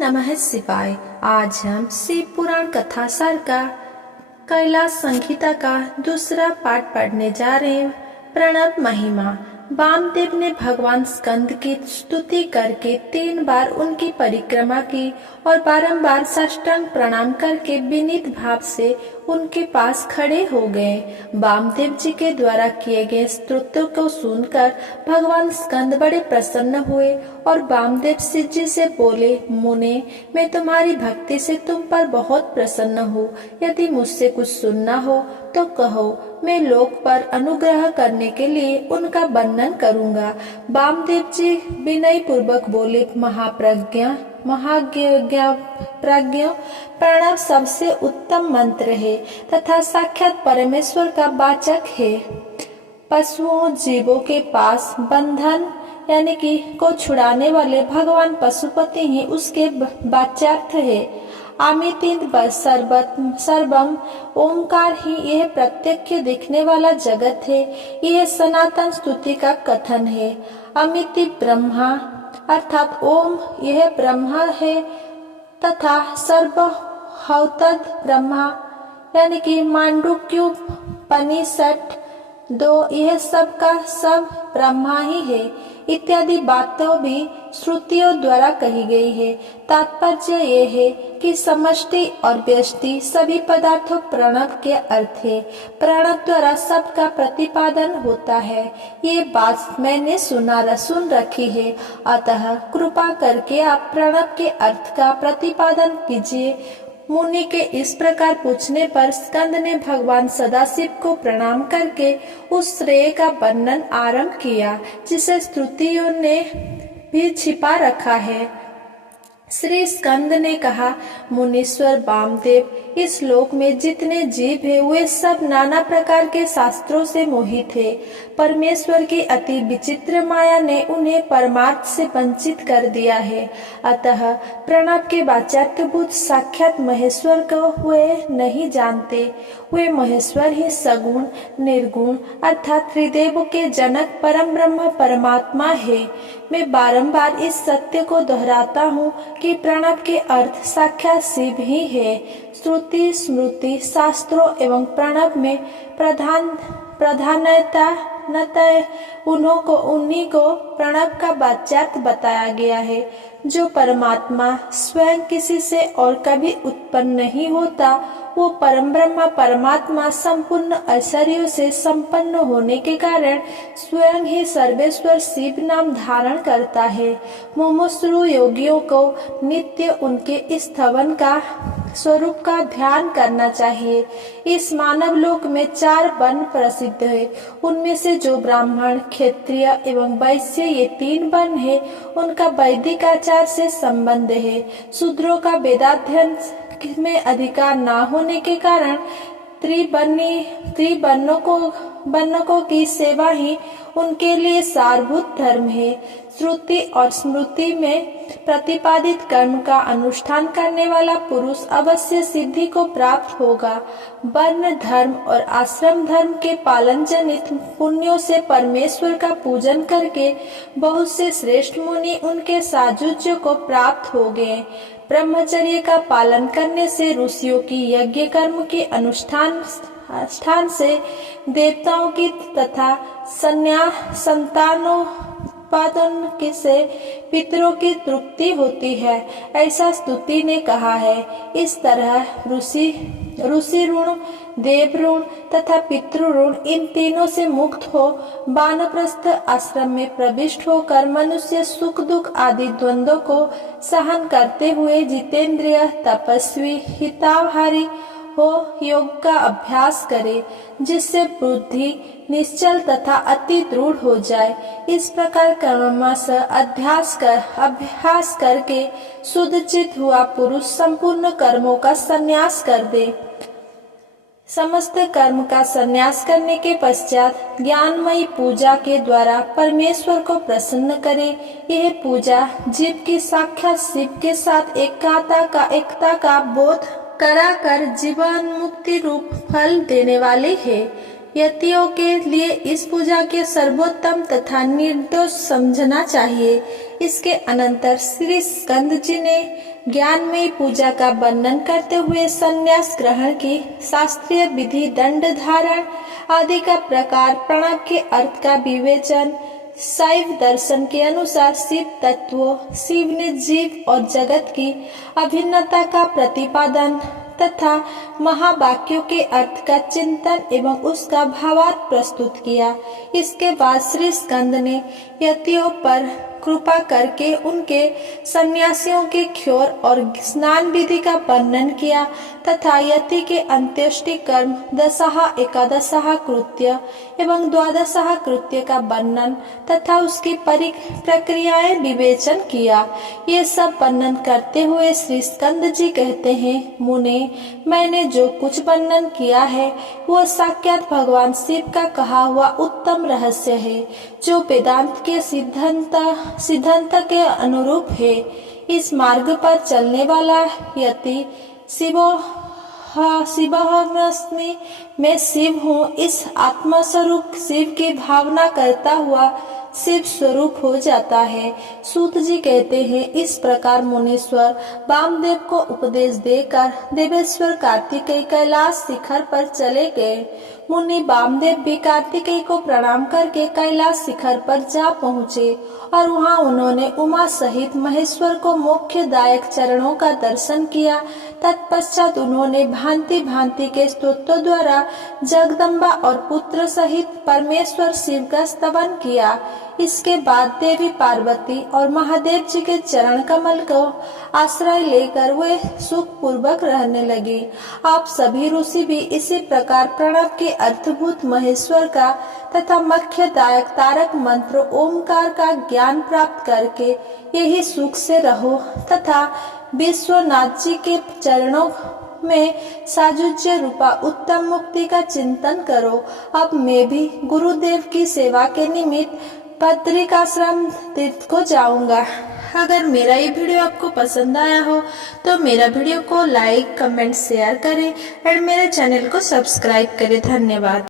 नमः शिवाय। आज हम शिव पुराण कथा सार का कैलाश संहिता का दूसरा पाठ पढ़ने जा रहे हैं। प्रणव महिमा। वामदेव ने भगवान स्कंद की स्तुति करके 3 बार उनकी परिक्रमा की और बारंबार साष्टांग प्रणाम करके विनीत भाव से उनके पास खड़े हो गए। वामदेव जी के द्वारा किए गए स्तोत्र को सुनकर भगवान स्कंद बड़े प्रसन्न हुए और वामदेव जी से बोले, मुने, मैं तुम्हारी भक्ति से तुम पर बहुत प्रसन्न हूँ। यदि मुझसे कुछ सुनना हो तो कहो, मैं लोक पर अनुग्रह करने के लिए उनका वर्णन करूँगा। वामदेव जी विनय पूर्वक बोले, प्राज्ञ, प्रणव सबसे उत्तम मंत्र है तथा साक्षात परमेश्वर का वाचक है। पशुओं जीवों के पास बंधन यानी कि को छुड़ाने वाले भगवान पशुपति ही उसके वाच्यार्थ है। अमितिंद सर्वम ओंकार ही यह प्रत्यक्ष दिखने वाला जगत है। यह सनातन स्तुति का कथन है। अमिति ब्रह्मा अर्थात ओम यह ब्रह्मा है तथा सर्वभौतद ब्रह्मा यानी कि मांडुक्योपनिषद 2 यह सब का सब ब्रह्मा ही है इत्यादि बातों भी श्रुतियों द्वारा कही गई है। तात्पर्य यह है कि समष्टि और व्यष्टि सभी पदार्थों प्रणव के अर्थ है। प्रणव द्वारा सबका प्रतिपादन होता है। ये बात मैंने सुन रखी है, अतः कृपा करके आप प्रणव के अर्थ का प्रतिपादन कीजिए। मुनि के इस प्रकार पूछने पर स्कंद ने भगवान सदाशिव को प्रणाम करके उस श्रेय का वर्णन आरंभ किया जिसे स्तुतियों ने भी छिपा रखा है। श्री स्कंद ने कहा, मुनीश्वर वामदेव, इस लोक में जितने जीव है वे सब नाना प्रकार के शास्त्रों से मोहित है। परमेश्वर की अति विचित्र माया ने उन्हें परमार्थ से वंचित कर दिया है। अतः प्रणव के वाच्यार्थभूत साक्षात महेश्वर को वे नहीं जानते। वे महेश्वर ही सगुण निर्गुण अर्थात त्रिदेव के जनक परम ब्रह्म परमात्मा है। मैं बारंबार इस सत्य को दोहराता हूँ कि प्रणव के अर्थ साक्षात शिव ही है। श्रुति स्मृति शास्त्रों एवं प्रणव में प्रधानता उन्हीं को प्रणव का वाच्यार्थ बताया गया है। जो परमात्मा स्वयं किसी से और कभी उत्पन्न नहीं होता, वो परम ब्रह्म परमात्मा संपूर्ण ऐश्वर्यों से संपन्न होने के कारण स्वयं ही सर्वेश्वर शिव नाम धारण करता है। मुमुक्षु योगियों को नित्य उनके इस स्थवन का स्वरूप का ध्यान करना चाहिए। इस मानव लोक में 4 वर्ण प्रसिद्ध है। उनमें से जो ब्राह्मण क्षत्रिय एवं वैश्य ये 3 वर्ण है उनका वैदिक आचार से संबंध है। शूद्रों का वेदाध्ययन में अधिकार न होने के कारण त्रिवर्णों की सेवा ही उनके लिए सारभूत धर्म है। श्रुति और स्मृति में प्रतिपादित कर्म का अनुष्ठान करने वाला पुरुष अवश्य सिद्धि को प्राप्त होगा। वर्ण धर्म और आश्रम धर्म के पालन जनित पुण्यों से परमेश्वर का पूजन करके बहुत से श्रेष्ठ मुनि उनके साजुज्य को प्राप्त हो गए। ब्रह्मचर्य का पालन करने से ऋषियों की यज्ञ कर्म के अनुष्ठान से देवताओं की तथा संतानोत्पादन से पितरों की तृप्ति होती है, ऐसा स्तुति ने कहा है। इस तरह ऋषि ऋण, देव ऋण तथा पितृ ऋण इन तीनों से मुक्त हो वानप्रस्थ आश्रम में प्रविष्ट होकर मनुष्य सुख दुख आदि द्वंद्वों को सहन करते हुए जितेंद्रिय तपस्वी हितावहारी हो योग का अभ्यास करे, जिससे बुद्धि निश्चल तथा अति दृढ़ हो जाए। इस प्रकार क्रमश अभ्यास करके शुद्ध चित हुआ पुरुष संपूर्ण कर्मों का संन्यास कर दे। समस्त कर्म का संन्यास करने के पश्चात ज्ञानमयी पूजा के द्वारा परमेश्वर को प्रसन्न करे। यह पूजा जीव की साक्षात शिव के साथ एकता का बोध कराकर जीवन मुक्ति रूप फल देने वाली है। यतियों के लिए इस पूजा के सर्वोत्तम तथा निर्दोष समझना चाहिए। इसके अनंतर श्री स्कंद जी ने ज्ञानमयी पूजा का वर्णन करते हुए संन्यास ग्रहण की शास्त्रीय विधि, दंड धारण आदि का प्रकार, प्रणव के अर्थ का विवेचन, शैव दर्शन के अनुसार शिव तत्व, शिव ने जीव और जगत की अभिन्नता का प्रतिपादन तथा महावाक्यों के अर्थ का चिंतन एवं उसका भावार्थ प्रस्तुत किया। इसके बाद श्री स्कंद ने यतियों पर कृपा करके उनके सन्यासियों के ख्योर और स्नान विधि का वर्णन किया तथा यति के अंत्येष्टि कर्म, दशः एकादशः कृत्य एवं द्वादशः कृत्य का वर्णन तथा उसकी प्रक्रियाएं विवेचन किया। ये सब वर्णन करते हुए श्री स्कंद जी कहते हैं, मुने, मैंने जो कुछ वर्णन किया है वह साक्षात भगवान शिव का कहा हुआ उत्तम रहस्य है, जो वेदांत के सिद्धांत के अनुरूप है। इस मार्ग पर चलने वाला यति शिवोहमस्मि, मैं शिव हूँ, इस आत्मा स्वरूप शिव की भावना करता हुआ शिव स्वरूप हो जाता है। सूत जी कहते हैं, इस प्रकार मुनीश्वर वामदेव को उपदेश देकर देवेश्वर कार्तिकेय कैलाश शिखर पर चले गए। मुनि वामदेव भी कार्तिकेय को प्रणाम करके कैलाश शिखर पर जा पहुँचे और वहाँ उन्होंने उमा सहित महेश्वर को मोक्षदायक चरणों का दर्शन किया। तत्पश्चात उन्होंने भांति भांति के स्तोत्रों द्वारा जगदम्बा और पुत्र सहित परमेश्वर शिव का स्तवन किया। इसके बाद देवी पार्वती और महादेव जी के चरण कमल को आश्रय लेकर वे सुख पूर्वक रहने लगे। आप सभी ऋषि भी इसी प्रकार प्रणव के अर्थभूत महेश्वर का तथा मुख्यदायक तारक मंत्र ओमकार का ज्ञान प्राप्त करके यही सुख से रहो तथा विश्वनाथ जी के चरणों में साजुज्य रूपा उत्तम मुक्ति का चिंतन करो। अब मैं भी गुरुदेव की सेवा के निमित्त बद्रिकाश्रम तीर्थ को जाऊंगा। अगर मेरा ये वीडियो आपको पसंद आया हो तो मेरा वीडियो को लाइक, कमेंट, शेयर करें और मेरे चैनल को सब्सक्राइब करें। धन्यवाद।